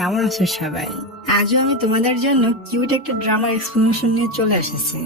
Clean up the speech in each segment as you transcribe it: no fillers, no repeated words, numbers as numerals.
কেমন আছো সবাই? আজও আমি তোমাদের জন্য কিউট একটা ড্রামা এক্সপ্লেনেশন নিয়ে চলে এসেছি।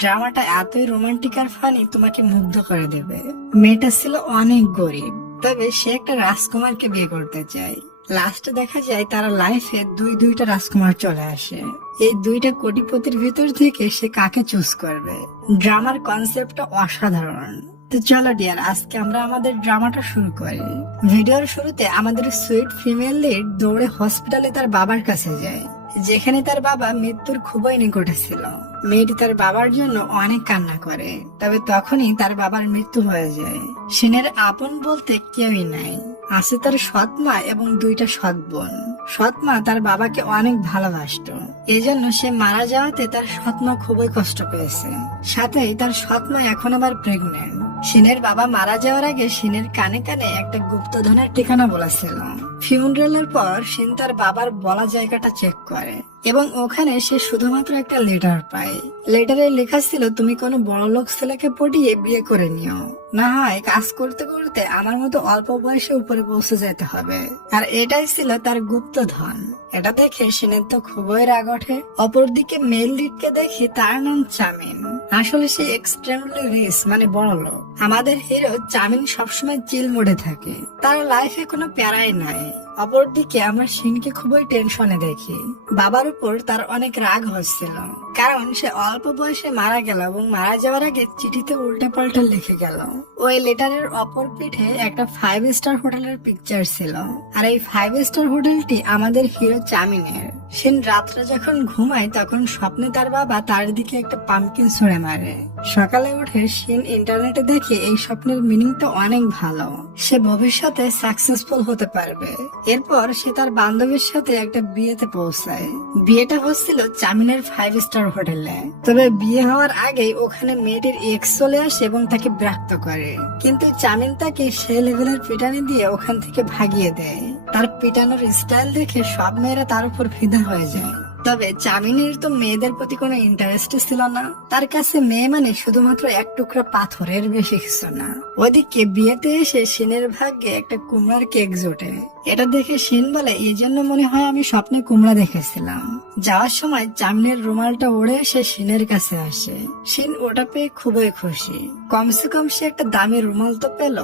ড্রামাটা এতই রোমান্টিক আর ফানি, তোমাকে মুগ্ধ করে দেবে। মেয়েটা ছিল অনেক গরিব, তবে সে একটা রাজকুমারকে বিয়ে করতে চায়। লাস্টে দেখা যায় তারা লাইফে দুইটা রাজকুমার চলে আসে। এই দুইটা কোটিপতির ভিতর থেকে সে কাকে চুজ করবে? ড্রামার কনসেপ্টটা অসাধারণ। তো চলো ডিয়ার, আজকে আমরা আমাদের ড্রামাটা শুরু করি। ভিডিওর শুরুতে আমাদের সুইট ফিমেল লিড দৌড়ে হসপিটালে তার বাবার কাছে যায়, যেখানে তার বাবা মৃত্যুর খুবই নিকটে ছিল। মেয়েটি তার বাবার জন্য অনেক কান্না করে, তবে তখনই তার বাবার মৃত্যু হয়ে যায়। সিনের আপন বলতে কেউই নাই, আছে তার সৎ মা এবং দুইটা সৎ বোন। সৎ মা তার বাবাকে অনেক ভালোবাসতো, এজন্য সে মারা যাওয়াতে তার সৎ মা খুবই কষ্ট পেয়েছে। সাথেই তার সৎ মা এখন আবার প্রেগনেন্ট। সিনের বাবা মারা যাওয়ার আগে সিনের কানে কানে একটা গুপ্তধনের ঠিকানা বলেছিল। ফিউনারেলের পর সিন তার বাবার বলা জায়গাটা চেক করে এবং ওখানে সে শুধুমাত্র একটা লেটার পায়। লেটারে লেখা ছিল, তুমি কোনো বড় লোক ছেলেকে পটিয়ে বিয়ে করে নিও, না হয় কাজ করতে করতে আমার মতো অল্প বয়সে উপরে পৌঁছে যেতে হবে। আর এটাই ছিল তার গুপ্তধন। এটা দেখে সিনের তো খুবই রাগ ওঠে। অপরদিকে মেল লিডকে দেখি, তার নাম চামিন। আসলে সে এক্সট্রিমলি রিচ, মানে বড় লোক। আমাদের হিরো চামিন সবসময় চিল মোডে থাকে, তার লাইফে কোনো প্যারাই নাই। অপরদিকে আমরা সিনকে খুবই টেনশনে দেখি। বাবার উপর তার অনেক রাগ হচ্ছিল, কারণ সে অল্প বয়সে মারা গেল এবং মারা যাওয়ার আগে চিঠিতে উল্টাপাল্টা লিখে গেল। ওই লেটারের অপর পিঠে একটা 5 স্টার হোটেলের পিকচার ছিল, আর এই 5 স্টার হোটেলটি আমাদের হিরো চামিনের। সিন রাত্রে যখন ঘুমায় তখন স্বপ্নে তার বাবা তার দিকে একটা পাম্পকিন ছুঁড়ে মারে। সকালে উঠে সিন ইন্টারনেটে দেখে এই স্বপ্নের মিনিংটা অনেক ভালো, সে ভবিষ্যতে সাকসেসফুল হতে পারবে। এরপর সে তার বান্ধবীর সাথে একটা বিয়েতে পৌঁছায়। বিয়েটা হচ্ছিল চামিনের 5 স্টার হোটেলে। তবে বিয়ে হওয়ার আগেই ওখানে মেয়েটির এক্স চলে আসে এবং তাকে বিরক্ত করে, কিন্তু চামিন তাকে সেই লেভেলের পিটানি দিয়ে ওখান থেকে ভাগিয়ে দেয়। তার পিটানোর স্টাইল দেখে সব মেয়েরা তার উপর ফিদা হয়ে যায়। তবে চামিনের তো মেয়েদের প্রতি কোনো ইন্টারেস্ট ছিল না, তার কাছে মেয়ে মানে শুধুমাত্র এক টুকরা পাথরের, বেশি কিছু না। ওদিকে বিয়েতে এসে সিনের ভাগ্যে একটা কুমড়ার কেক জোটে। এটা দেখে সিন বলে, এই জন্য মনে হয় আমি স্বপ্নে কুমড়া দেখেছিলাম। যাওয়ার সময় চামিনের রুমালটা উড়ে এসে সিনের কাছে আসে। সিন ওটা পেয়ে খুবই খুশি, কমসে কম সে একটা দামি রুমাল তো পেল।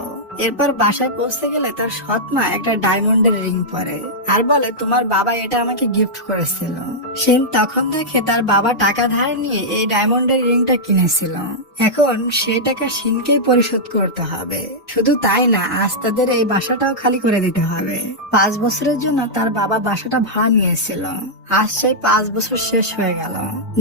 এরপর বাসায় পৌঁছে গেলে তার সৎ মা একটা ডায়মন্ডের রিং পরে আর বলে, তোমার বাবা এটা আমাকে গিফট করেছিল। সিন তখন দেখে তার বাবা টাকা ধার নিয়ে এই ডায়মন্ডের রিংটা কিনেছিল। এখন সে টাকা সিনকেই পরিশোধ করতে হবে। শুধু তাই না, আজ তাদের এই বাসাটাও খালি করে দিতে হবে। 5 বছরের জন্য তার বাবা বাসাটা ভাড়া নিয়েছিল। আজ সেই 5 বছর শেষ হয়ে গেল।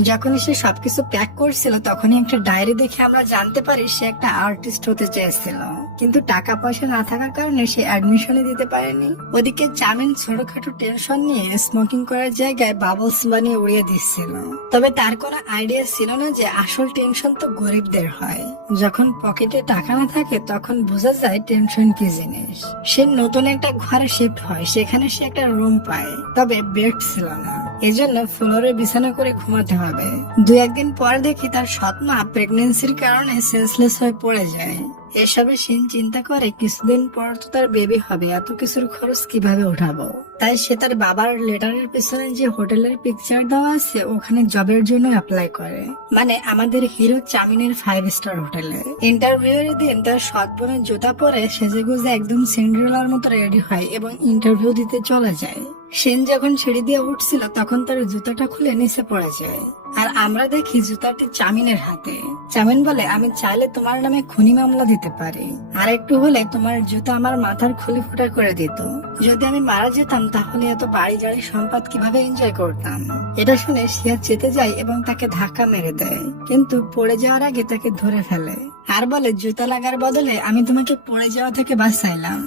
যখনই সে সবকিছু প্যাক করছিল তখনই একটা ডায়েরি দেখে আমরা জানতে পারি সে একটা আর্টিস্ট হতে চেয়েছিল, কিন্তু টাকা পয়সা না থাকার কারণে সে অ্যাডমিশনই দিতে পারেনি। ওদিকে চামিন ছোটখাটো টেনশন নিয়ে স্মোকিং করার জায়গায় বাবলস বানিয়ে উড়িয়ে দিচ্ছিল। তবে তার কোনো আইডিয়া ছিল না যে আসল টেনশন তো গরিবদের হয়। যখন পকেটে টাকা না থাকে তখন বোঝা যায় টেনশন কি জিনিস। সে নতুন একটা ঘরে শিফট হয়, সেখানে সে একটা রুম পায়, তবে বেড ছিল না, এজন্য ফ্লোরে বিছানা করে ঘুমাতে হবে। 2-1 দিন পর দেখি তার সৎ মা প্রেগনেন্সির কারণে সেন্সলেস হয়ে পড়ে যায়। এসবে সিন চিন্তা করে, কিছুদিন পর তো তার বেবি হবে, এত কিছুর খরচ কিভাবে উঠাবো। তাই সে তার বাবার লেটারের পেছনে যে হোটেলের পিকচার দেওয়া আছে ওখানে জবের জন্য অ্যাপ্লাই করে, মানে আমাদের হিরো চামিনের 5 স্টার হোটেলে। ইন্টারভিউয়ের দিন তার সৎ বোনের জুতা পরে সেজেগুজে একদম সিন্ড্রেলার মতো রেডি হয় এবং ইন্টারভিউ দিতে চলে যায়। সিন যখন সিঁড়ি দিয়ে উঠছিল তখন তার জুতাটা খুলে নিচে পড়ে যায়, আর আমরা দেখি জুতাটি চামিনের হাতে। চামিন বলে, আমি চাইলে তোমার নামে খুনি মামলা দিতে পারি, আর একটু হলে তোমার জুতা আমার মাথার খুলি ফুটা করে দিত। যদি আমি মারা যেতাম তাহলে এত বাড়ি গাড়ি সম্পদ কিভাবে এনজয় করতাম। এটা শুনে সিয়া চেতে যায় এবং তাকে ধাক্কা মেরে দেয়, কিন্তু পড়ে যাওয়ার আগে তাকে ধরে ফেলে আর বলে, জুতা লাগার বদলে আমি তোমাকে পড়ে যাওয়া থেকে বাঁচাইলাম।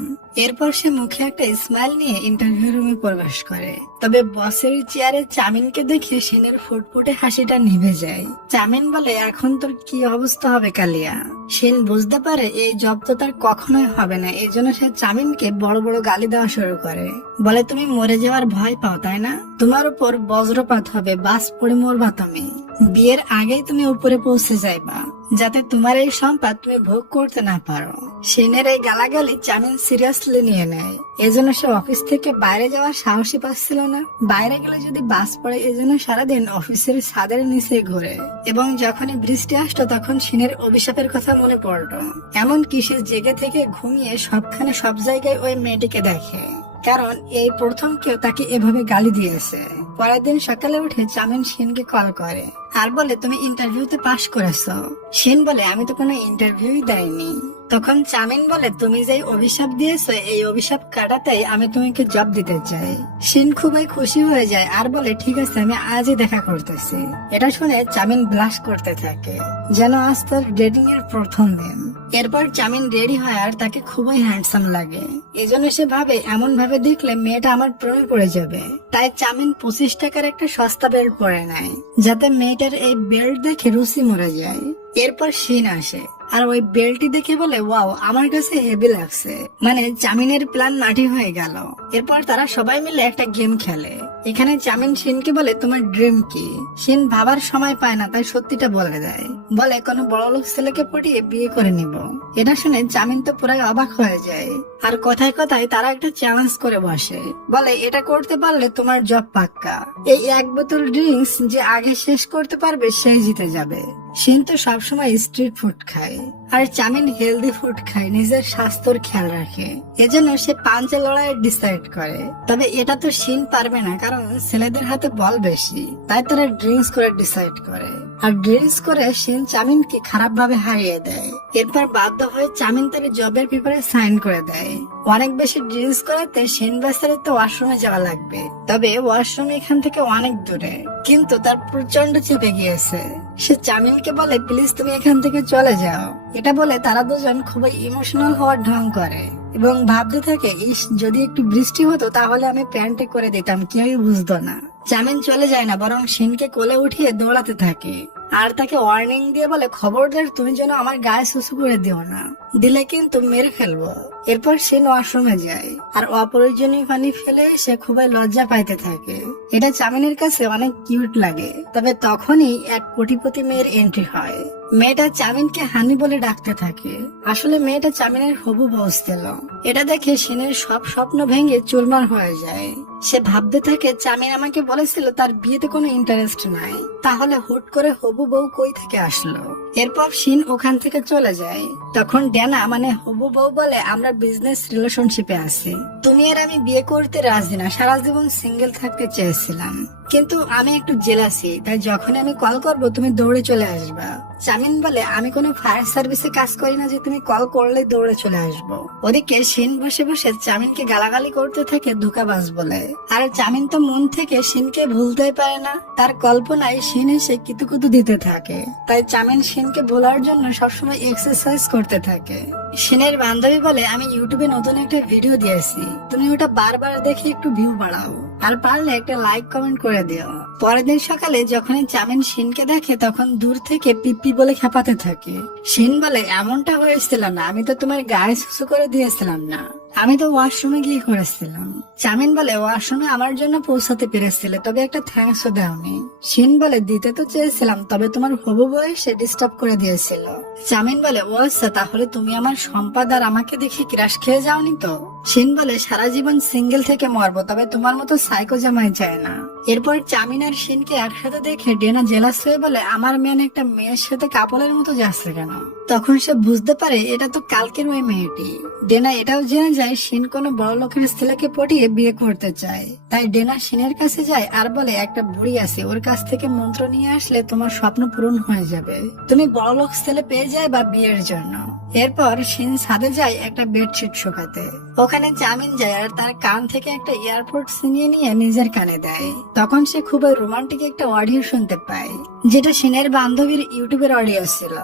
এরপর সে মুখে একটা স্মাইল নিয়ে ইন্টারভিউ রুমে প্রবেশ করে। তবে বসের চেয়ারে চামিনকে দেখে সিনের ফুটফুটে হাসিটা নিভে যায়। চামিন বলে, এখন তোর কি অবস্থা হবে কালিয়া। সিন বুঝতে পারে এই জব তো তার কখনোই হবে না, এই জন্য সে চামিনকে বড় বড় গালি দেওয়া শুরু করে। বলে, তুমি মরে যাওয়ার ভয় পাও তাই না, তোমার উপর বজ্রপাত হবে, বাস পড়ে মরবা তুমি। বিয়ের আগেই তুমি উপরে পৌঁছে যাইবা, যাতে তোমার এই সম্পদ তুমি ভোগ করতে না পারো। শিনের এই গালাগালি চামিন সিরিয়াসলি নিয়ে নেয়। এজন্য সে অফিস থেকে বাইরে যাওয়ার সাহসই পাচ্ছিল না। বাইরে গেলে যদি বাস পড়ে, এজন্য সারাদিন অফিসের ছাদের নিচে ঘুরে। এবং যখনই বৃষ্টি আসতো তখন শিনের অভিশাপের কথা মনে পড়তো। এমনকি সে জেগে থেকে ঘুমিয়ে সবখানে সব জায়গায় ওই মেয়েটিকে দেখে, কারণ এই প্রথম কেউ তাকে এভাবে গালি দিয়েছে। পরের দিন সকালে উঠে চামিন শিনকে কল করে আর বলে, তুমি ইন্টারভিউতে পাশ করেছো। শিন বলে, আমি তো কোনো ইন্টারভিউই দেয়নি। তখন চামিন বলে, তুমি যে অভিশাপ দিয়েছো এই অভিশাপ কাটাতেই আমি তোমাকে জব দিতে চাই। শিন খুবই খুশি হয়ে যায় আর বলে, ঠিক আছে, আমি আজই দেখা করতেছি। এটা শুনে চামিন ব্লাশ করতে থাকে, যেন আজ তার ডেটিং এর প্রথম দিন। এরপর চামিন রেডি হয় আর তাকে খুবই হ্যান্ডসাম লাগে। এজন্য সে ভাবে, এমন ভাবে দেখলে মেয়েটা আমার প্রেমে পড়ে যাবে। তাই চামিন 25 টাকার একটা সস্তা বেল্ট পরে নেয়, যাতে মেয়েটার এই বেল্ট দেখে রুচি মরে যায়। এরপর শিন আসে আর ওই বেল্টটি দেখে বলে, ওয়াও, আমার কাছে হেভি লাগছে। মানে চামিনের প্ল্যান মাটি হয়ে গেল। এরপর তারা সবাই মিলে একটা গেম খেলে। এখানে চামিন শিনকে বলে, তোমার ড্রিম কি? শিন ভাবার সময় পায় না, তাই সত্যিটা বলে দেয়। বলে, কোনো বড় লোক ছেলেকে পটিয়ে বিয়ে করে নিব। এটা শুনে চামিন তো পুরাই অবাক হয়ে যায়। আর কথায় কথায় তারা একটা চ্যালেঞ্জ করে বসে। বলে, এটা করতে পারলে তোমার জব পাক্কা। এই এক বোতল ড্রিঙ্কস যে আগে শেষ করতে পারবে সেই জিতে যাবে। শিন তো সবসময় স্ট্রিট ফুড খায় আর চামিন হেলদি ফুড খায়, নিজের স্বাস্থ্যের খেয়াল রাখে। এজন্য সে পাঞ্চে লড়াইয়ের ডিসাইড করে। তবে এটা তো শিন পারবে না, কারণ ছেলেদের হাতে বল বেশি। তাই তারা ড্রিঙ্কস করে ডিসাইড করে। আর ড্রিঙ্কস করে শিন চামিনকে খারাপ ভাবে হারিয়ে দেয়। এরপর বাধ্য হয়ে চামিন তার জবের পেপারে সাইন করে দেয়। অনেক বেশি ড্রিঙ্কস করাতে শিন বেচারে তো ওয়াশরুমে যাওয়া লাগবে। তবে ওয়াশরুম এখান থেকে অনেক দূরে, কিন্তু তার প্রচন্ড চেপে গিয়েছে। সে চামিনকে বলে, প্লিজ তুমি এখান থেকে চলে যাও। এটা বলে তারা দুজন খুবই ইমোশনাল হওয়ার ঢং করে এবং ভাবতে থাকে, ইস, যদি একটু বৃষ্টি হতো তাহলে আমি প্যান্টে করে দিতাম, কেউই বুঝতো না। চামিন চলে যায় না, বরং শিনকে কোলে উঠিয়ে দৌড়াতে থাকে আর তাকে ওয়ার্নিং দিয়ে বলে, খবরদার তুমি যেন আমার গায়ে সুসু করে দিও না, দিলে কিন্তু মেরে ফেলবো। এরপর শিন ওয়াশরুমে যায় আর অপ্রয়োজনীয় পানি ফেলে সে খুবই লজ্জা পাইতে থাকে। এটা চামিনের কাছে অনেক কিউট লাগে। তবে তখনই এক কোটিপতি মেয়ের এন্ট্রি হয়। মেয়েটা চামিনকে হানি বলে ডাকতে থাকে। আসলে মেয়েটা চামিনের হবু বউ ছিল। এটা দেখে শিনের সব স্বপ্ন ভেঙে চুরমার হয়ে যায়। সে ভাবতে থাকে, চামিন আমাকে বলেছিল তার বিয়েতে কোনো ইন্টারেস্ট নাই, তাহলে হুট করে হবু বউ কই থেকে আসলো। এরপর শিন ওখান থেকে চলে যায়। তখন ডেনা মানে হবু বউ বলে, আমরা বিজনেস রিলেশনশিপে আছি, তুমি আর আমি বিয়ে করতে রাজি না, সারা জীবন সিঙ্গেল থাকতে চেয়েছিলাম, কিন্তু আমি একটু জেলাসি, তাই যখন আমি কল করব তুমি দৌড়ে চলে আসবা। চামিন বলে, আমি কোনো ফায়ার সার্ভিসে কাজ করি না যে তুমি কল করলে দৌড়ে চলে আসবো। ওদিকে শিন বসে বসে চামিনকে গালাগালি করতে থাকে ধোঁকাবাজ বলে। আর চামিন তো মন থেকে শিনকে ভুলতেই পারে না। তার কল্পনায় শিন এসে কিতুকুতু দিতে থাকে। তাই চামিন শিনকে ভোলার জন্য সবসময় এক্সারসাইজ করতে থাকে। শিনের বান্ধবী বলে, আমি ইউটিউবে নতুন একটা ভিডিও দিয়েছি, তুমি ওটা বারবার দেখে একটু ভিউ বাড়াও, আর পারলে একটা লাইক কমেন্ট করে দিও। পরের দিন সকালে যখনই চামিন শিনকে দেখে তখন দূর থেকে পিপ্পি বলে খেপাতে থাকে। শিন বলে, এমনটা হয়েছিল না, আমি তো তোমার গায়ে সুসু করে দিয়েছিলাম না, আমি তো ওয়াশরুমে গিয়ে করেছিলাম। চামিন বলে, ওয়াশরুমে আমার জন্য পৌঁছাতে পেরেছিলে, তবে একটা থ্যাঙ্কসও দাওনি। শিন বলে, দিতে তো চেয়েছিলাম, তবে তোমার হবু বউ সে ডিস্টার্ব করে দিয়েছিল। চামিন বলে, ও আচ্ছা, তাহলে তুমি আমার সম্পদ আর আমাকে দেখে ক্রাশ খেয়ে যাওনি তো? শিন বলে, সারা জীবন সিঙ্গেল থেকে মরবো, তবে তোমার মতো সাইকো জামাই চায় না। এরপর চামিন আর শিনকে একসাথে দেখে ডেনা জেলাস হয়ে বলে, আমার মেয়ে একটা মেয়ের সাথে কাপলের মতো যাচ্ছে কেন? তখন সে বুঝতে পারে এটা তো কালকের ওই মেয়েটি। ডেনা এটাও জেনে যায় শিন কোনো বড় লোকের ছেলেকে পটিয়ে বিয়ে করতে চায়। তাই ডেনা শিনের কাছে যায় আর বলে, একটা বুড়ি আছে, ওর কাছ থেকে মন্ত্র নিয়ে আসলে তোমার স্বপ্ন পূরণ হয়ে যাবে, তুমি বড় লোক ছেলে পেয়ে যায় বা বিয়ের জন্য। এরপর শিন ছাদে যায় একটা বেডশিট শুকাতে। ওখানে চামিন যায় আর তার কান থেকে একটা এয়ারপোর্ট ছিনিয়ে নিয়ে নিজের কানে দেয়। তখন সে খুবই রোমান্টিক একটা অডিও শুনতে পায়, যেটা শিনের বান্ধবীর ইউটিউবের অডিও ছিল।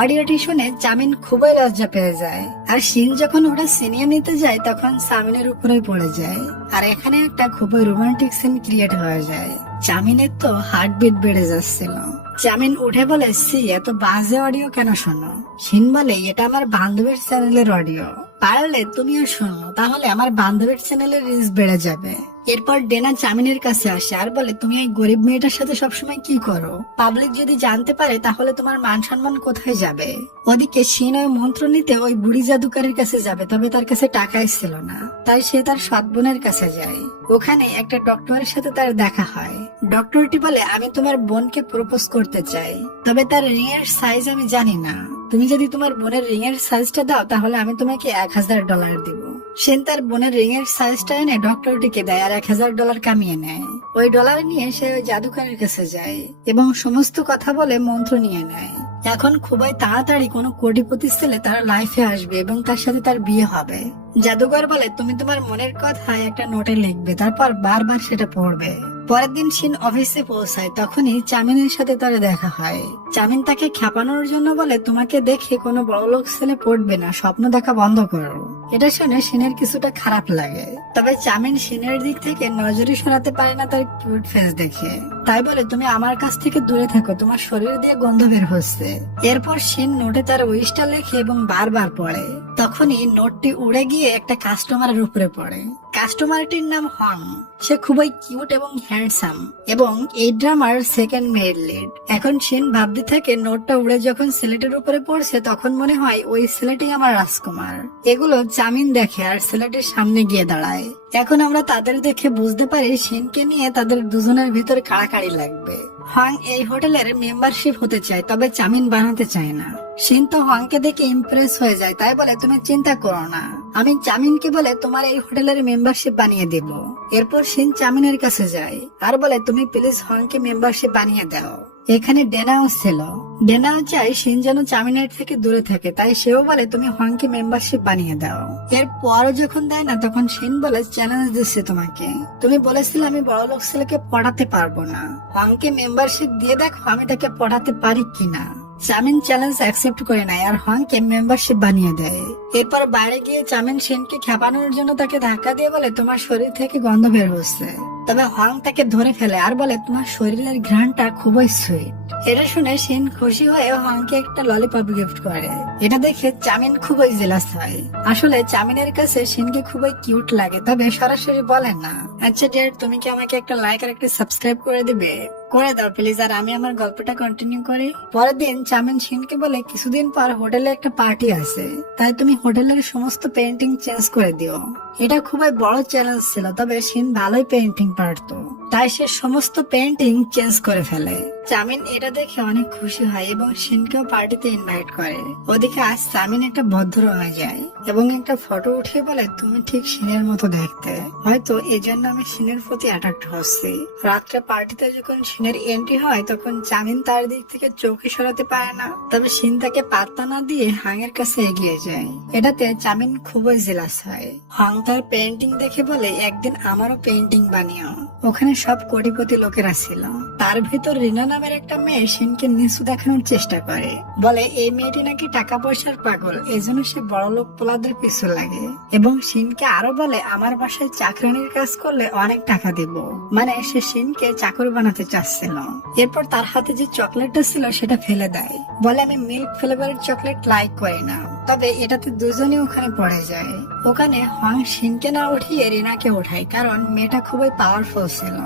অডিওটি শুনে চামিন খুবই লজ্জা পেয়ে যায়। আর শিন যখন ওটা ছিনিয়ে নিতে যায় তখন চামিনের উপরেই পড়ে যায়। আর এখানে একটা খুবই রোমান্টিক সিন ক্রিয়েট হয়ে যায়। চামিনের তো হার্টবিট বেড়ে যাচ্ছিল। চামিন উঠে বলে, সি, এত বাজে অডিও কেন শোনো? শিন বলে, এটা আমার বান্ধবীর চ্যানেলের অডিও, পারলে তুমিও শোনো, তাহলে আমার বান্ধবীর চ্যানেলের রিচ বেড়ে যাবে। এরপর ডেনা চামিনের কাছে আসে আর বলে, তুমি এই গরিব মেয়েটার সাথে সবসময় কি করো? পাবলিক যদি জানতে পারে তাহলে তোমার মান সম্মান কোথায় যাবে? ওদিকে শিন ওই মন্ত্র নিতে ওই বুড়ি জাদুকারের কাছে যাবে, তবে তার কাছে টাকাই ছিল না, তাই সে তার সৎ বোনের কাছে যায়। ওখানে একটা ডক্টরের সাথে তার দেখা হয়। ডক্টরটি বলে, আমি তোমার বোনকে প্রপোজ করতে চাই, তবে তার রিং এর সাইজ আমি জানি না। তুমি যদি তোমার বোনের রিং এর সাইজটা দাও তাহলে আমি তোমাকে $1000 দিব। সেন তার বোনের রিং এর সাইজটা এনে ডক্টরটিকে দেয় আর $1000 কামিয়ে নেয়। ওই ডলার নিয়ে সে ওই জাদুকরের কাছে যায় এবং সমস্ত কথা বলে মন্ত্র নিয়ে নেয়। এখন খুবই তাড়াতাড়ি কোনো কোটিপতি ছেলে তার লাইফে আসবে এবং তার সাথে তার বিয়ে হবে। জাদুকর বলে, তুমি তোমার মনের কথা একটা নোটে লিখবে, তারপর বারবার সেটা পড়বে। পরের দিন শিন অফিসে পৌঁছায়, তখনই চামিনের সাথে তার দেখা হয়। চামিন তাকে খেপানোর জন্য বলে, তোমাকে দেখে কোনো বড়লোক ছেলে পড়বে না, স্বপ্ন দেখা বন্ধ করো। এটা শুনে শিনের কিছুটা খারাপ লাগে, তবে চামিন শিনের দিক থেকে নজরই সরাতে পারে না তার কিউট ফেস দেখে। তাই বলে, তুমি আমার কাছ থেকে দূরে থাকো, তোমার শরীর দিয়ে গন্ধ বের হচ্ছে। এরপর শিন নোটে তার উইশটা লেখে এবং বারবার পড়ে। তখনই নোটটি উড়ে গিয়ে একটা কাস্টমারের উপরে পড়ে। কাস্টমারটির নাম হং। সে খুবই কিউট এবং হ্যান্ডসাম এবং এই ড্রামার সেকেন্ড মেল লিড। এখন শিন ভাবতে থাকে, নোটটা উড়ে যখন ছেলেটির উপরে পড়ছে তখন মনে হয় ওই ছেলেটি আমার রাজকুমার। এগুলো চামিন দেখে আর ছেলেটির সামনে গিয়ে দাঁড়ায়। এখন আমরা তাদের দেখে বুঝতে পারি শিনকে নিয়ে তাদের দুজনের ভিতরে কাড়াকাড়ি লাগবে। হং এই হোটেলের মেম্বারশিপ হতে চায়, তবে চামিন বানাতে চায় না। শিন তো হংকে দেখে ইমপ্রেস হয়ে যায়, তাই বলে, তুমি চিন্তা করো না, আমি চামিনকে বলে তোমার এই হোটেলের মেম্বারশিপ বানিয়ে দেব। এরপর শিন চামিনের কাছে যায় আর বলে, তুমি প্লিজ হংকে মেম্বারশিপ বানিয়ে দাও। এখানে ডেনাও ছিল। ডেনাও চাই শিন যেন চামিনের থেকে দূরে থাকে, তাই সেও বলে, তুমি হংকে মেম্বারশিপ বানিয়ে দাও। এরপরও যখন দেয় না তখন শিন বলে, চ্যালেঞ্জ দিচ্ছে তোমাকে, তুমি বলেছিলে আমি বড়লোক ছেলেকে পড়াতে পারবো না, হংকে মেম্বারশিপ দিয়ে দেখো আমি তাকে পড়াতে পারি কিনা। চামিন চ্যালেঞ্জ অ্যাকসেপ্ট করে নেয় আর হংকে মেম্বারশিপ বানিয়ে দেয়। এরপর বাইরে গিয়ে চামিন শিনকে খেপানোর জন্য তাকে ধাক্কা দিয়ে বলে, তোমার শরীর থেকে গন্ধ বের হচ্ছে। তবে হং তাকে ধরে ফেলে আর বলে, তোমার শরীরের ঘ্রাণটা খুবই সুইট। এটা শুনে শিন খুশি হয়ে হংকে একটা ললিপপ গিফট করে। এটা দেখে চামিন খুবই জেলাস হয়। আসলে চামিনের কাছে শিনকে খুবই কিউট লাগে, তবে সরাসরি বলে না। আচ্ছা ডিয়ার, তুমি কি আমাকে একটা লাইক আর একটা সাবস্ক্রাইব করে দিবে? করে দাও প্লিজ, আর আমি আমার গল্পটা কন্টিনিউ করি। পরের দিন চামিন শিনকে বলে, কিছুদিন পর হোটেলে একটা পার্টি আছে, তাই তুমি হোটেলের সমস্ত পেইন্টিং চেঞ্জ করে দিও। এটা খুবই বড় চ্যালেঞ্জ ছিল, তবে শিন ভালোই পেইন্টিং পারতো, তাই সে সমস্ত পেইন্টিং চেঞ্জ করে ফেলে। চামিন এটা দেখে অনেক খুশি হয় এবং শিনকেও পার্টিতে ইনভাইট করে। ওদিকে আজ চামিন একটা ভদ্র হয়ে যায় এবং একটা ফটো উঠিয়ে বলে, তুমি ঠিক শিনের মতো দেখতে, হয়তো এজন্য আমি শিনের প্রতি অ্যাট্রাক্ট হচ্ছি। রাত্রে পার্টিতে যখন শিনের এন্ট্রি হয় তখন চামিন তার দিক থেকে চোখে সরাতে পারে না, তবে শিন তাকে পাত্তা না দিয়ে হাঙের কাছে এগিয়ে যায়। এটাতে চামিন খুবই জেলাস হয়। হাং তার পেইন্টিং দেখে বলে, একদিন আমারও পেইন্টিং বানিও। ওখানে সব কোটিপতি লোকেরা ছিল, তার ভিতর রিনা নামের একটা মেয়ে শিনকে নিচু দেখানোর চেষ্টা করে, বলে এই মেয়েটি নাকি টাকা পয়সার পাগল, এজন্য সে বড় লোক পোলাদের পিছু লাগে। এবং শিনকে আরো বলে, আমার বাসায় চাকরানির কাজ করলে অনেক টাকা দেব, মানে সে শিনকে চাকর বানাতে চাচ্ছিল। এরপর তার হাতে যে চকলেটটা ছিল সেটা ফেলে দেয়, বলে আমি মিল্ক ফ্লেভারের চকলেট লাইক করি না। তবে এটাতে দুজনই ওখানে পড়ে যায়। ওখানে হং শিনকে না উঠিয়ে রিনাকে উঠায়, কারণ মেয়েটা খুবই পাওয়ারফুল ছিল।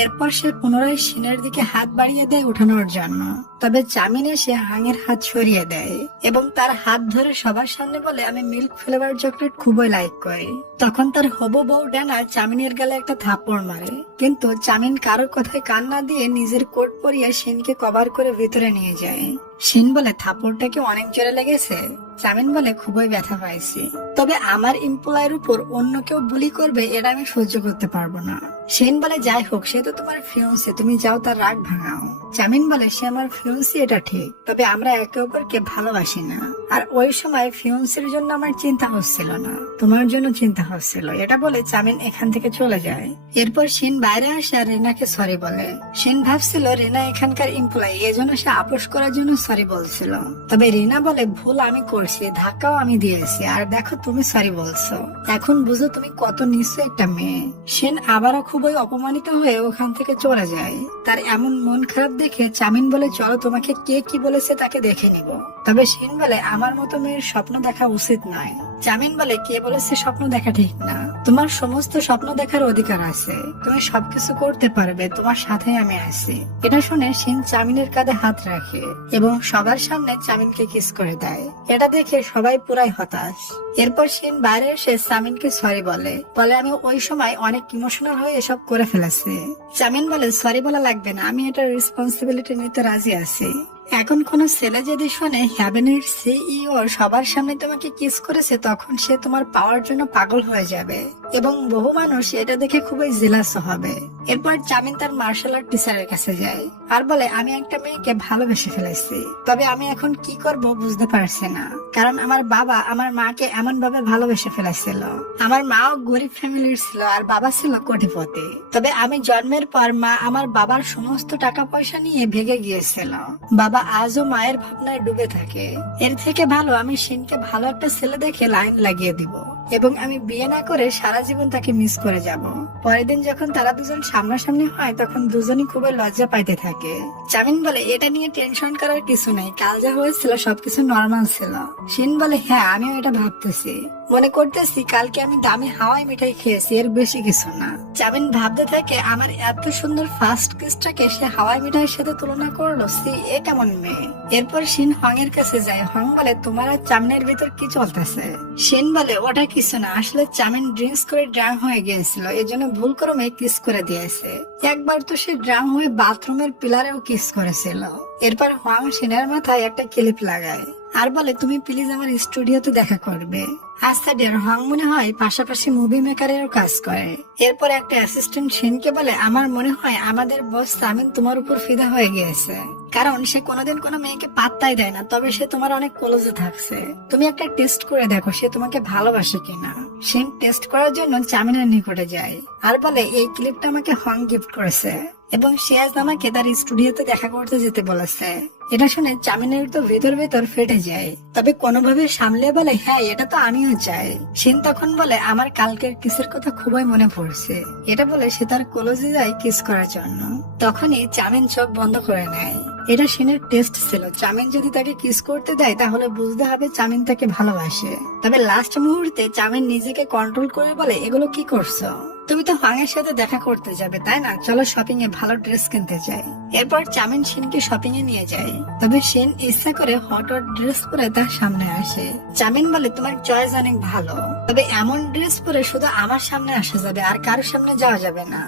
এরপর সে পুনরায় শিনের দিকে হাত বাড়িয়ে দেয় উঠানোর জন্য, তবে চামিন এসে হাঙের হাত সরিয়ে দেয় এবং তার হাত ধরে সবার সামনে বলে, আমি মিল্ক ফ্লেভার চকলেট খুবই লাইক করি। তখন তার হবু বউ ডানা চামিনের গালে একটা থাপ্পড় মারে, কিন্তু চামিন কারোর কথায় কান না দিয়ে নিজের কোট পরিয়ে শিনকে কভার করে ভিতরে নিয়ে যায়। শিন বলে, থাপ্পড়টা কি অনেক জোরে লেগেছে? চামিন বলে, খুবই ব্যথা পাইছি, তবে আমার এমপ্লয়ের উপর অন্য কেউ বুলি করবে এটা আমি সহ্য করতে পারবো না। শিন বলে, যাই হোক সে তো তোমার ফিয়ন্সে, তুমি যাও তার রাগ ভাঙাও। চামিন বলে, সে আমার ফিয়ন্সি এটা ঠিক, তবে আমরা একে অপরকে ভালোবাসি না, আর ওই সময় ফিয়ন্সির জন্য আমার চিন্তা হচ্ছিল না, তোমার জন্য চিন্তা হচ্ছিল। এটা বলে চামিন এখান থেকে চলে যায়। এরপর শিন বাইরে আসে আর রিনাকে সরি বলে। শিন ভাবছিল রিনা এখানকার এমপ্লয়ি, এজন্য সে আপোষ করার জন্য সরি বলছিল, তবে রিনা বলে, ভুল আমি করছি, ধাক্কাও আমি দিয়েছি, আর দেখো তুমি সরি বলছো, এখন বুঝো তুমি কত নিচু একটা মেয়ে। শিন আবারও খুবই অপমানিত হয়ে ওখান থেকে চলে যায়। তার এমন মন খারাপ দেখে চামিন বলে, চলো তোমাকে কে কি বলেছে তাকে দেখে নিব। তবে শিন বলে আমার মতো মেয়ের স্বপ্ন দেখা উচিত নয়। চামিন বলে কে বলেছে স্বপ্ন দেখা ঠিক না? তোমার সমস্ত স্বপ্ন দেখার অধিকার আছে, তুমি সবকিছু করতে পারবে, তোমার সাথে আমি আছি। এটা শুনে শিন চামিনের কাঁধে হাত রাখে এবং সবার সামনে চামিনকে কিস করে দেয়। এটা দেখে সবাই পুরাই হতাশ। এরপর শিন বাইরে এসে চামিনকে সরি বলে আমি ওই সময় অনেক ইমোশনাল হয়ে এসব করে ফেলেছি। চামিন বলে সরি বলা লাগবে না, আমি এটার রেসপন্সিবিলিটি নিতে রাজি আছি। এখন কোন ছেলে যদি শোনে হ্যাভেনের সিইও সবার সামনে তোমাকে কিস করেছে, তখন সে তোমার পাওয়ার জন্য পাগল হয়ে যাবে এবং বহু মানুষ এটা দেখে খুবই জেলাস হবে। এরপর চামিন তার মার্শাল আর্ট টিচারের কাছে যায় আর বলে আমি একটা মেয়েকে ভালোবেসে ফেলেছি, তবে আমি এখন কি করব বুঝতে পারছি না, কারণ আমার বাবা আমার মাকে এমন ভাবে ভালোবেসে ফেলেছিল। আমার মাও গরিব ফ্যামিলির ছিল আর বাবা ছিল কোটিপতি, তবে আমি জন্মের পর মা আমার বাবার সমস্ত টাকা পয়সা নিয়ে ভেগে গিয়েছিল। বাবা আজও মায়ের ভাবনায় ডুবে থাকে। এর থেকে ভালো আমি শিনকে ভালো একটা ছেলে দেখে লাইন লাগিয়ে দিব এবং আমি বিয়ে না করে সারা জীবন তাকে মিস করে যাব। পরের দিন যখন তারা দুজন সামনাসামনি হয় তখন দুজনই খুবই লজ্জা পাইতে থাকে। চামিন বলে এটা নিয়ে টেনশন করার কিছু নাই, কাল যা হয়েছিল সবকিছু নর্মাল ছিল। শিন বলে হ্যাঁ আমিও এটা ভাবতেছি, মনে করতেছি কালকে আমি দামি হাওয়াই মিঠাই খেয়েছি, এর বেশি কিছু না। চামিন ভাবতে থাকে আমার এত সুন্দর ফার্স্ট কিসটাকে সে হাওয়াই মিঠাইয়ের সাথে তুলনা করলো, সি এ কেমন মেয়ে। এরপর শিন হং এর কাছে যায়। হং বলে তোমার আর চামিনের ভিতর কি চলতেছে? শিন বলে ওটা কিছু না, আসলে চামিন ড্রিঙ্কস করে ড্রাম হয়ে গিয়েছিল, এজন্য ভুল ক্রমে কিস করে দিয়েছে। একবার তো সে ড্রাম হয়ে বাথরুমের পিলারেও কিস করেছিল। এরপর হং শিনের মাথায় একটা ক্লিপ লাগায় আর বলে তুমি প্লিজ আমার স্টুডিওতে দেখা করবে। আচ্ছা ডিয়ার। হং মনে হয় পাশাপাশি মুভি মেকারেরও কাজ করে। এরপর একটা অ্যাসিস্ট্যান্ট শিনকে বলে আমার মনে হয় আমাদের বস সামিন তোমার উপর ফিদা হয়ে গিয়েছে, কারণ সে কোনোদিন কোনো মেয়েকে পাত্তাই দেয় না, তবে সে তোমার অনেক ক্লোজে থাকছে। তুমি একটা টেস্ট করে দেখো সে তোমাকে ভালোবাসে কিনা। শিন টেস্ট করার জন্য চামিনের নিকটে যায় আর বলে এই ক্লিপটা আমাকে হং গিফট করেছে এবং সে আজ আমাকে তার স্টুডিওতে দেখা করতে যেতে বলেছে। এটা শুনে চামিনের তো ভেতর ভেতর ফেটে যায়, তবে কোনোভাবে সামলে বলে হ্যাঁ এটা তো আমিও চাই। শিন তখন বলে আমার কালকের কিসের কথা খুবই মনে পড়ছে। এটা বলে সে তার কলেজে যায় কিস করার জন্য। তখনই চামিন চোখ বন্ধ করে নেয়। এটা শিনের টেস্ট ছিল, চামিন যদি তাকে কিস করতে দেয় তাহলে বুঝতে হবে চামিন তাকে ভালোবাসে। তবে লাস্ট মুহূর্তে চামিন নিজেকে কন্ট্রোল করে বলে এগুলো কি করছো? তুমি তো হং এর সাথে দেখা করতে যাবে তাই না, চলো শপিং এ ভালো ড্রেস কিনতে যাই। এরপর চামিন শিনকে শপিং এ নিয়ে যায়, তবে শিন ইচ্ছা করে হট হট ড্রেস পরে তার সামনে আসে। চামিন বলে তোমার চয়েস অনেক ভালো, তবে এমন ড্রেস পরে শুধু আমার সামনে আসা যাবে আর কারোর সামনে যাওয়া যাবে না।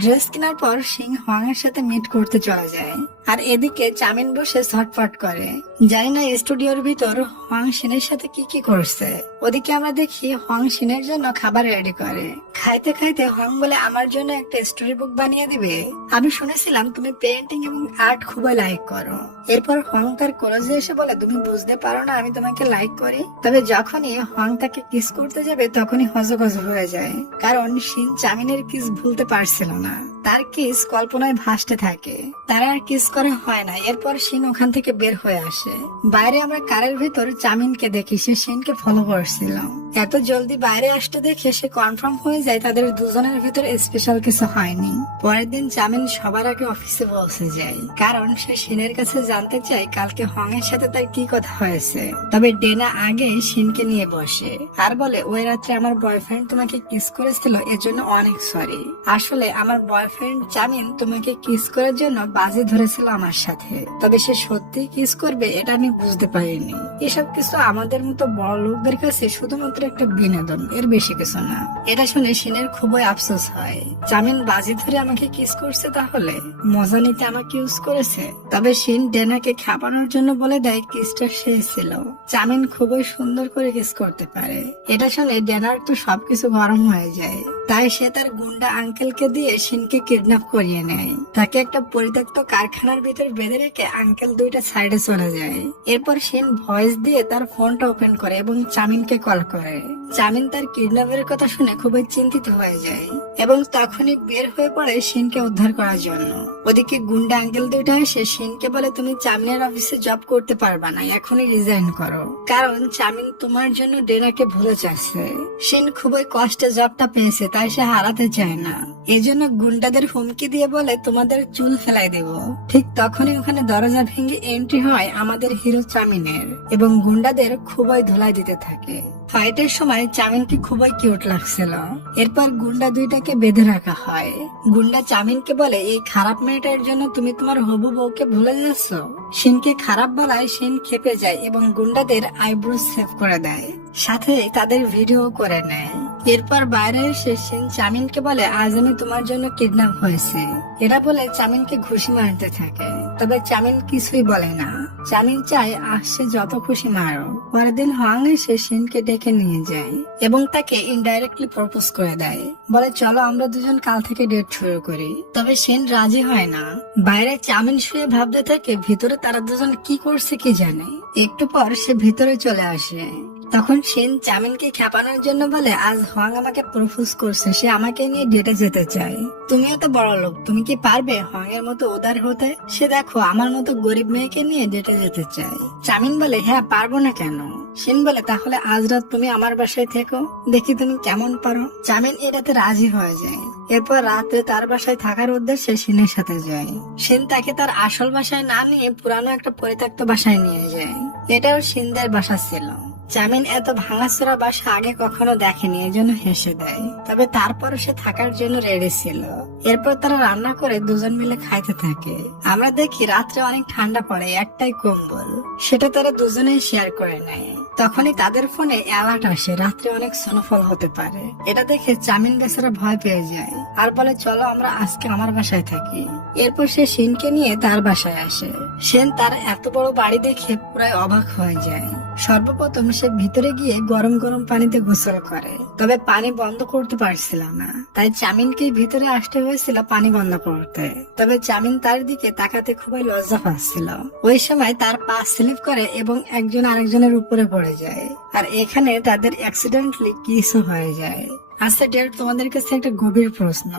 ড্রেস কেনার পর শিং হং এর সাথে মিট করতে চলে যায় আর এদিকে চামিন বসে ছটফট করে। জানি না স্টুডিওর ভিতর হং শিনের সাথে কি কি করছে। ওদিকে আমরা দেখি হং শিনের জন্য খাবার রেডি করে। খাইতে খাইতে হং বলে আমার জন্য একটা স্টোরি বুক বানিয়ে দিবে, আমি শুনেছিলাম তুমি পেইন্টিং এবং আর্ট খুবই লাইক করো। এরপর হং তার কলেজে এসে বলে তুমি বুঝতে পারো না আমি তোমাকে লাইক করি। তবে যখনই হং তাকে কিস করতে যাবে তখনই হজগজ হয়ে যায়, কারণ শিন চামিনের কিস ভুলতে পারছিল না। তার কিস কল্পনায় ভাসতে থাকে, তারা আর কিস করা হয় না। এরপর শিন ওখান থেকে বের হয়ে আসে। বাইরে আমরা কারের ভিতর চামিনকে দেখি, সে শিনকে ফলো করছিল। এত জলদি বাইরে আসতে দেখে সে কনফার্ম হয়ে যায় তাদের দুজনের ভিতর স্পেশাল কিছু হয়নি। পরের দিন চামিন সবার আগে অফিসে পৌঁছে যায়, কারণ সে শিনের কাছে জানতে চায় কালকে হং এর সাথে তার কি কথা হয়েছে। তবে ডেনা আগে শিনকে নিয়ে বসে আর বলে ওই রাত্রে আমার বয়ফ্রেন্ড তোমাকে কিস করেছিল, এজন্য অনেক সরি। আসলে আমার বয়ফ্রেন্ড চামিন তোমাকে কিস করার জন্য বাজি ধরেছিল আমার সাথে, তবে সে সত্যি কিস করবে এটা আমি বুঝতে পারিনি। এসব কিছু আমাদের মতো বড় লোকদের কাছে শুধুমাত্র একটা বিনোদন, এর বেশি কিছু না। এটা শুনে শিনের খুবই আফসোস হয়। চামিন বাজি ধরে আমাকে কিস করছে, তাহলে মজা নিতে আমাকে ইউজ করেছে। তবে শিন ডেনাকে খাপানোর জন্য বলে দেয় কিসটা শেষ ছিল। চামিন খুবই সুন্দর করে কিস করতে পারে। এটা শুনে ডেনার তো সবকিছু গরম হয়ে যায়, তাই সে তার গুন্ডা আঙ্কেলকে দিয়ে শিনকে কিডন্যাপ করিয়ে নেয়। তাকে একটা পরিত্যক্ত কারখানার ভিতর বেঁধে রেখে আঙ্কেল দুইটা সাইডে চলে যায়। এরপর শিন ভয়েস দিয়ে তার ফোনটা ওপেন করে এবং চামিনকে কল করে। চামিন তার কিডন্যাপের কথা শুনে খুবই চিন্তিত হয়ে যায় এবং তখনই বের হয়ে পড়ে শিনকে উদ্ধার করার জন্য। ওদিকে গুন্ডা আঙ্কেল দুইটা এসে শিনকে বলে তুমি চামিনের অফিসে জব করতে পারবা না, এখনই রিজাইন করো, কারণ চামিন তোমার জন্য ডেনাকে ভুলে যাচ্ছে। করতেছে। শিন খুবই কষ্টে জবটা পেয়েছে, তাই সে হারাতে চায় না। এজন্য গুন্ডাদের হুমকি দিয়ে বলে তোমাদের চুল ফেলাই দেব। ঠিক তখনই ওখানে দরজা ভেঙে এন্ট্রি হয় আমাদের হিরো চামিনের, এবং গুন্ডাদের খুবই ধুলাই দিতে থাকে। ফাইটের সময় চামিনকে খুবই কিউট লাগছিল। এরপর গুন্ডা দুইটাকে বেঁধে রাখা হয়। গুন্ডা চামিনকে বলে এই খারাপ মেয়েটার জন্য তুমি তোমার হবু বউকে ভুলে যাচ্ছ। শিনকে খারাপ বলায় শিন খেপে যায় এবং গুন্ডাদের আইব্রো সেভ করে দেয়, সাথে তাদের ভিডিও করে নেয়। এরপর বাইরে এসে শিন চামিনকে বলে আজ আমি তোমার জন্য কিডন্যাপ হয়েছে। এটা বলে চামিনকে ঘুষি মারতে থাকে, তবে চামিন কিছুই বলে না। চামিন চায় আসছে যত খুশি মারো। পরের দিন হং এসে শিনকে ডেকে নিয়ে যায় এবং তাকে ইনডাইরেক্টলি প্রপোজ করে দেয়, বলে চলো আমরা দুজন কাল থেকে ডেট শুরু করি। তবে শিন রাজি হয় না। বাইরে চামিন শুয়ে ভাবতে থাকে ভিতরে তারা দুজন কি করছে কি জানে। একটু পর সে ভিতরে চলে আসে। তখন শিন চামিনকে খেপানোর জন্য বলে আজ হং আমাকে প্রপোজ করছে, সে আমাকে নিয়ে ডেটে যেতে চায়। তুমিও তো বড় লোক, তুমি কি পারবে হং এর মতো উদার হতে? সে দেখো আমার মতো গরিব মেয়েকে নিয়ে ডেটে যেতে চায়। চামিন বলে হ্যাঁ পারবো না কেন। শিন বলে তাহলে আজ রাত তুমি আমার বাসায় থেকো, দেখি তুমি কেমন পারো। চামিন এটাতে রাজি হয়ে যায়। এরপর রাতে তার বাসায় থাকার উদ্দেশ্যে শিনের সাথে যায়। শিন তাকে তার আসল বাসায় না নিয়ে পুরানো একটা পরিত্যক্ত বাসায় নিয়ে যায়। এটাও শিনদের বাসা ছিল। চামিন এত ভাঙাচোরা বাসা আগে কখনো দেখেনি, এজন্য হেসে দেয়। তবে তারপরও সে থাকার জন্য রেডি ছিল। এরপর তারা রান্না করে দুজন মিলে খাইতে থাকে। আমরা দেখি রাত্রে অনেক ঠান্ডা পড়ে, একটাই কম্বল, সেটা তারা দুজনেই শেয়ার করে নেয়। তখনই তাদের ফোনে অ্যালার্ট আসে রাত্রে অনেক স্নোফল হতে পারে। এটা দেখে চামিন বেচারা ভয় পেয়ে যায় আর বলে চলো আমরা আজকে আমার বাসায় থাকি। এরপর সে শিনকে নিয়ে তার বাসায় আসে। শিন তার এত বড় বাড়ি দেখে পুরাই অবাক হয়ে যায়। সর্বপ্রথম সে ভিতরে গিয়ে গরম গরম পানিতে গোসল করে, তবে পানি বন্ধ করতে পারছিল না, তাই চামিনকে ভিতরে আসতে হয়েছিল পানি বন্ধ করতে। তবে চামিন তার দিকে তাকাতে খুবই লজ্জা পাচ্ছিল। ওই সময় তার পা স্লিপ করে এবং একজন আরেকজনের উপরে পড়ে যায়, আর এখানে তাদের অ্যাক্সিডেন্টলি কিসও হয়ে যায়। আচ্ছা ডের, তোমাদের কাছে একটা গভীর প্রশ্ন,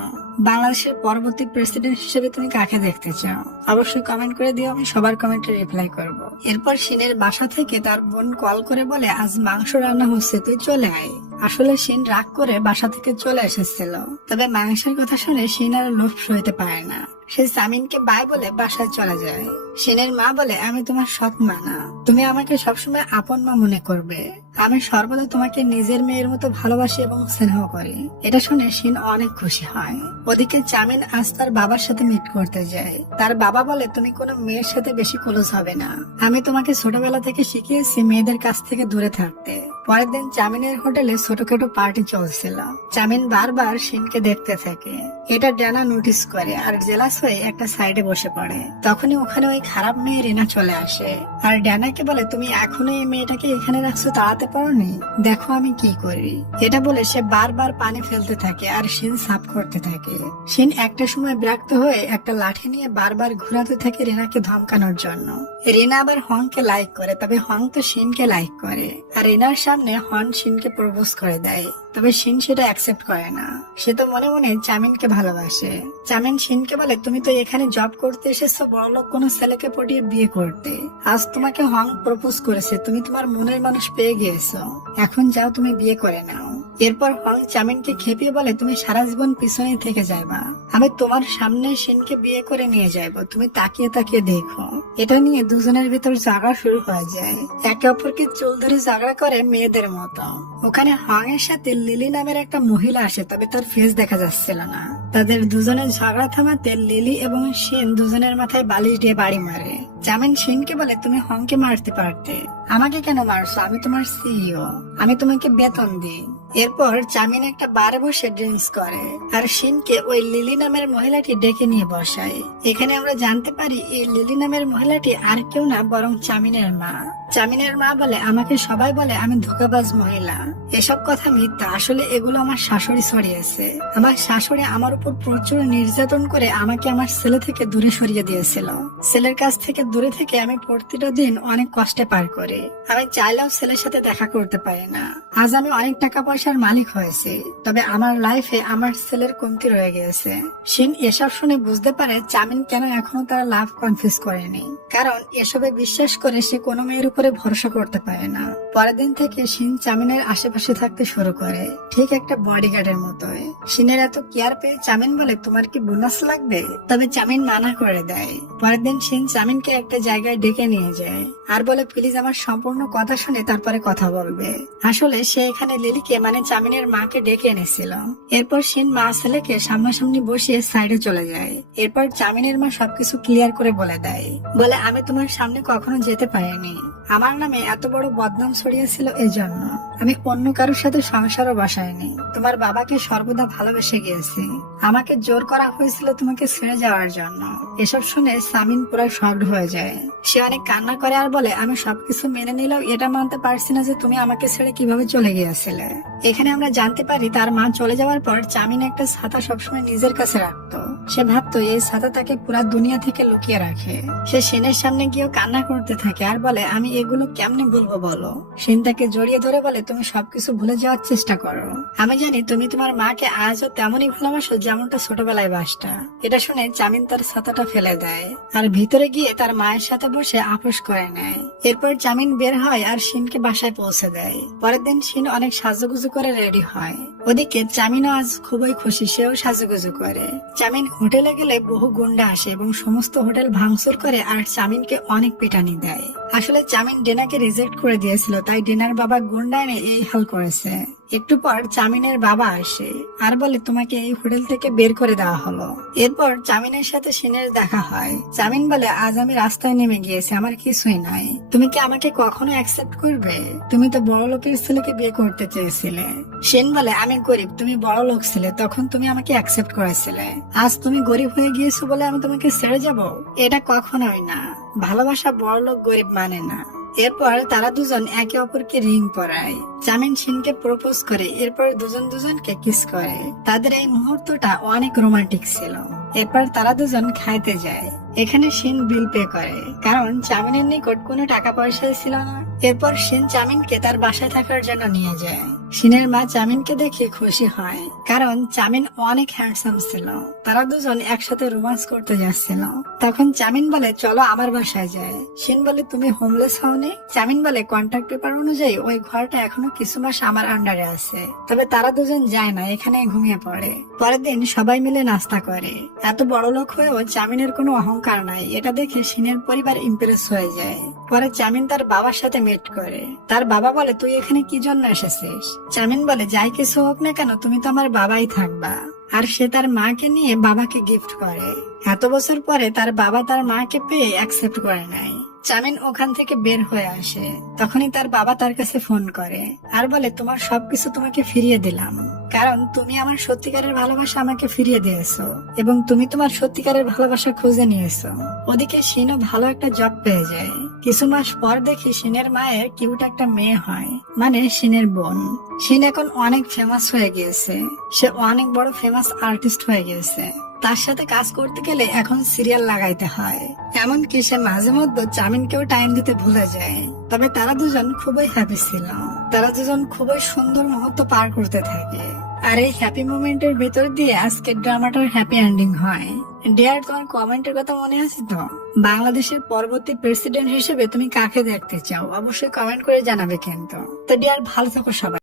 বাংলাদেশের পরবর্তী প্রেসিডেন্ট হিসেবে তুমি কাকে দেখতে চাও? অবশ্যই কমেন্ট করে দিও, আমি সবার কমেন্টে রিপ্লাই করব। এরপর শিনের বাসা থেকে তার বোন কল করে বলে আজ মাংস রান্না হচ্ছে, তুই চলে আয়। আসলে শিন রাগ করে বাসা থেকে চলে এসেছিল, তবে মাংসের কথা শুনে শিন আর লোভ সইতে পারে না। সে চামিনকে বাই বলে বাসায় চলে যায়। শিনের মা বলে আমি তোমার সৎ মা না, তুমি আমাকে সবসময় আপন মা মনে করবে। আমি সর্বদা তোমাকে নিজের মেয়ের মতো ভালোবাসি এবং স্নেহ করি। এটা শুনে শিন অনেক খুশি হয়। ওদিকে চামিন আজ তার বাবার সাথে মিট করতে যায়। তার বাবা বলে তুমি কোনো মেয়ের সাথে বেশি ক্লোজ হবে না, আমি তোমাকে ছোটবেলা থেকে শিখিয়েছি মেয়েদের কাছ থেকে দূরে থাকতে। পরের দিন চামিনের হোটেলে ছোটখাটো পার্টি চলছিল। চামিন বারবার শিনকে দেখতে থাকে। এটা ডানা নোটিস করে আর জেলাস হয়ে একটা সাইডে বসে পড়ে। তখনই ওখানে ওই খারাপ মেয়ে রিনা চলে আসে আর ডানাকে বলে তুমি এখনো এই মেয়েটাকে এখানে রাখছো, তাড়াতে পারোনি, দেখো আমি কি করি। এটা বলে সে বারবার পানি ফেলতে থাকে আর শিন সাফ করতে থাকে। শিন একটা সময় বিরক্ত হয়ে একটা লাঠি নিয়ে বারবার ঘুরাতে থাকে রিনাকে ধমকানোর জন্য। রিনা আবার হংকে লাইক করে, তবে হং তো শিনকে লাইক করে, আর রিনার সামনে হন শিনকে প্রপোজ করে দেয়। তবে শিন সেটা অ্যাকসেপ্ট করে না, সে তো মনে মনে চামিনকে ভালোবাসে। চামিন শিনকে বলে তুমি তো এখানে জব করতে এসেছো বড়লোক কোনো ছেলেকে পটিয়ে বিয়ে করতে। আজ তোমাকে হং প্রপোজ করেছে, তুমি তোমার মনের মানুষ পেয়ে গিয়েছো, এখন যাও তুমি বিয়ে করে নাও। এরপর হং চামিনকে খেপিয়ে বলে তুমি সারা জীবন পিছনে থেকে যাইবা, আমি তোমার সামনে শিনকে বিয়ে করে নিয়ে যাইবো, তুমি তাকিয়ে তাকিয়ে দেখো। এটা নিয়ে দুজনের ভিতর ঝগড়া শুরু হয়ে যায়। একে অপরকে চুল ধরে ঝগড়া করে মেয়েদের মতো। ওখানে হং এর সাথে লিলি নামের একটা মহিলা আসে, তবে তার ফেস দেখা যাচ্ছিল না। তাদের দুজনের ঝগড়া থামাতে লিলি এবং শিন দুজনের মাথায় বালিশ দিয়ে বাড়ি মারে। চামিন শিনকে বলে তুমি হংকে মারতে পারতে, আমাকে কেন মারছো? আমি তোমার সিইও, আমি তোমাকে বেতন দিই। এরপর চামিন একটা বারে বসে ড্রিঙ্কস করে আর শিনকে ওই লিলি নামের মহিলাটি ডেকে নিয়ে বসায়। এখানে আমরা জানতে পারি এই লিলি নামের মহিলাটি আর কেউ না বরং চামিনের মা। চামিনের মা বলে আমাকে সবাই বলে আমি ধোঁকাবাজ মহিলা, এসব কথা মিথ্যা, আসলে এগুলো আমার শাশুড়ি ছড়িয়েছে। আমার শাশুড়ি আমার উপর প্রচুর নির্যাতন করে আমাকে আমার ছেলে থেকে দূরে সরিয়ে দিয়েছিল। ছেলের কাছ থেকে দূরে থেকে আমি প্রতিটা দিন অনেক কষ্টে পার করি, আমি চাইলেও ছেলের সাথে দেখা করতে পারি না। আজ আমি অনেক টাকা পয়সার মালিক হয়েছি, তবে আমার লাইফে আমার ছেলের কমতি রয়ে গিয়েছে। শিন এসব শুনে বুঝতে পারে চামিন কেন এখনো তার লাভ কনফিউজ করেনি, কারণ এসবে বিশ্বাস করে সে কোনো মেয়ের উপর উপরে ভরসা করতে পারে না। পরের দিন থেকে শিন চামিনের আশেপাশে থাকতে শুরু করে, ঠিক একটা বডিগার্ডের মতোই। শিনের এত কেয়ার পেয়ে চামিন বলে, তোমার কি বোনাস লাগবে? তবে চামিন মানা করে দেয়। পরের দিন শিন চামিনকে একটা জায়গায় ডেকে নিয়ে যায় আর বলে, প্লিজ আমার সম্পূর্ণ কথা শুনে তারপরে কথা বলবে। আসলে সে এখানে লিলিকে মানে চামিনের মাকে ডেকে এনেছিল। এরপর শিন মা ছেলেকে সামনাসামনি বসিয়ে সাইডে চলে যায়। এরপর চামিনের মা সবকিছু ক্লিয়ার করে বলে দেয়, বলে আমি তোমার সামনে কখনো যেতে পারিনি। আমার নামে এত বড় বদনাম ছড়িয়েছিল এজন্য। আমি অন্য কারোর সাথে সংসারও বসাইনি। তোমার বাবাকে সর্বদা ভালোবেসে গিয়েছি। আমাকে জোর করা হয়েছিল তোমাকে ছেড়ে যাওয়ার জন্য। এসব শুনে সামিন পুরো শকড হয়ে যায়। সে অনেক কান্না করে আর বলে, আমি সবকিছু মেনে নিলেও এটা মানতে পারছি না যে তুমি আমাকে ছেড়ে কিভাবে চলে গিয়েছিলে। এখানে আমরা জানতে পারি তার মা চলে যাওয়ার পর চামিন একটা ছাতা সবসময় নিজের কাছে রাখতো। সে ভাবতো এই ছাতা তাকে পুরা দুনিয়া থেকে লুকিয়ে রাখে। সে শিনের সামনে গিয়েও কান্না করতে থাকে আর বলে, আমি এগুলো কেমনে বলবো বলো। শিন তাকে জড়িয়ে ধরে বলে, তুমি সবকিছু ভুলে যাওয়ার চেষ্টা করো। আমি জানি তুমি তোমার মাকে আজও তেমনই ভালোবাসো যেমনটা ছোটবেলায় বাসটা। এটা শুনে চামিন তার ছাতাটা ফেলে দেয় আর ভিতরে গিয়ে তার মায়ের সাথে বসে আপোষ করে নেয়। এরপর চামিন বের হয় আর শিনকে বাসায় পৌঁছে দেয়। পরের দিন শিন অনেক সাজুগুজু করে রেডি হয়। ওদিকে চামিনও আজ খুবই খুশি, সেও সাজুগুজু করে। চামিন হোটেলে গেলে বহু গুন্ডা আসে এবং সমস্ত হোটেল ভাঙচুর করে আর চামিনকে অনেক পিটানি দেয়। আসলে চামিন ডেনাকে রিজেক্ট করে দিয়েছিল, তাই ডেনার বাবা গুন্ডা এনে এই হাল করেছে। একটু পর চামিনের বাবা আসে আর বলে, তোমাকে এই হোটেল থেকে বের করে দেওয়া হলো। এরপর চামিনের সাথে শিনের দেখা হয়। চামিন বলে, আজ আমি রাস্তায় নেমে গিয়েছি, আমার কিছুই নাই। তুমি কি আমাকে কখনো অ্যাকসেপ্ট করবে? তুমি তো বড় লোকের ছেলেকে বিয়ে করতে চেয়েছিলে। শিন বলে, আমি গরিব, তুমি বড় লোক ছিলে, তখন তুমি আমাকে অ্যাকসেপ্ট করেছিলে। আজ তুমি গরিব হয়ে গিয়েছো বলে আমি তোমাকে ছেড়ে যাব? এটা কখনোই না। ভালোবাসা বড় লোক গরিব মানে না। এরপর তারা দুজন একে অপরকে রিং পরায়। চামিন শিনকে প্রপোজ করে, এরপর দুজন দুজনকে কিস করে। তাদের এই মুহূর্তটা অনেক রোমান্টিক ছিল। এরপর তারা দুজন খাইতে যায়। এখানে শিন বিল পে করে, কারণ চামিনের নিকট কোনো টাকা পয়সা ছিল না। এরপর শিন চামিনকে তার বাসায় থাকার জন্য নিয়ে যায়। শিনের মা চামিনকে দেখে খুশি হয়, কারণ চামিন অনেক হ্যান্ডসাম ছিল। তারা দুজন একসাথে রোমান্স করতে যাচ্ছিল। তখন চামিন বলে, চলো আমার বাসায় যায়। শিন বলে, তুমি হোমলেস হওনি? চামিন বলে, কন্ট্রাক্ট পেপার অনুযায়ী ওই ঘরটা এখনো কিছু মাস আমার আন্ডারে আছে। তবে তারা দুজন যায় না, এখানে ঘুমিয়ে পড়ে। পরের দিন সবাই মিলে নাস্তা করে। এত বড় লোক হয়েও চামিনের কোনো অহংকার নাই, এটা দেখে শিনের পরিবার ইমপ্রেস হয়ে যায়। পরে চামিন তার বাবার সাথে মিট করে। তার বাবা বলে, তুই এখানে কি জন্য এসেছিস? চামিন বলে, যাই কিছু হোক না কেন, তুমি তো আমার বাবাই থাকবা। আর সে তার মাকে নিয়ে বাবাকে গিফট করে। এত বছর পরে তার বাবা তার মাকে পেয়ে অ্যাকসেপ্ট করে নেয়। চামিন ওখান থেকে বের হয়ে আসে। তখনই তার বাবা তার কাছে ফোন করে আর বলে, তোমার সবকিছু তোমাকে ফিরিয়ে দিলাম, কারণ তুমি আমার সত্যিকারের ভালোবাসা আমাকে ফিরিয়ে দিয়েছো এবং তুমি তোমার সত্যিকারের ভালোবাসা খুঁজে নিয়েছো। ওদিকে শিনও ভালো একটা জব পেয়ে যায়। কিছু মাস পর দেখি শিনের মায়ের কিউট একটা মেয়ে হয়, মানে শিনের বোন। শিন এখন অনেক ফেমাস হয়ে গিয়েছে, সে অনেক বড় ফেমাস আর্টিস্ট হয়ে গিয়েছে। তার সাথে কাজ করতে গেলে এখন সিরিয়াল লাগাইতে হয়। এমনকি সে মাঝে মধ্যে চামিনকেও টাইম দিতে ভুলে যায়। তবে তারা দুজন খুবই হ্যাপি ছিল। তারা দুজন খুবই সুন্দর মুহূর্ত পার করতে থাকে। আর এই হ্যাপি মোমেন্টের ভেতর দিয়ে আজকের ড্রামাটার হ্যাপি এন্ডিং হয়। ডিয়ার, তোমার কমেন্টের কথা মনে আছে তো? বাংলাদেশের পরবর্তী প্রেসিডেন্ট হিসেবে তুমি কাকে দেখতে চাও? অবশ্যই কমেন্ট করে জানাবে কিন্তু। তো ডিয়ার, ভালো থাকো সবাই।